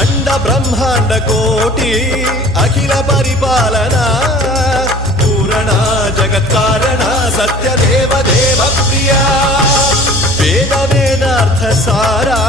अंड ब्रह्मांड कोटि अखिल परिपालना पूरणा जगत्कारणा सत्य देव देव प्रिया वेद वेदार्थ सारा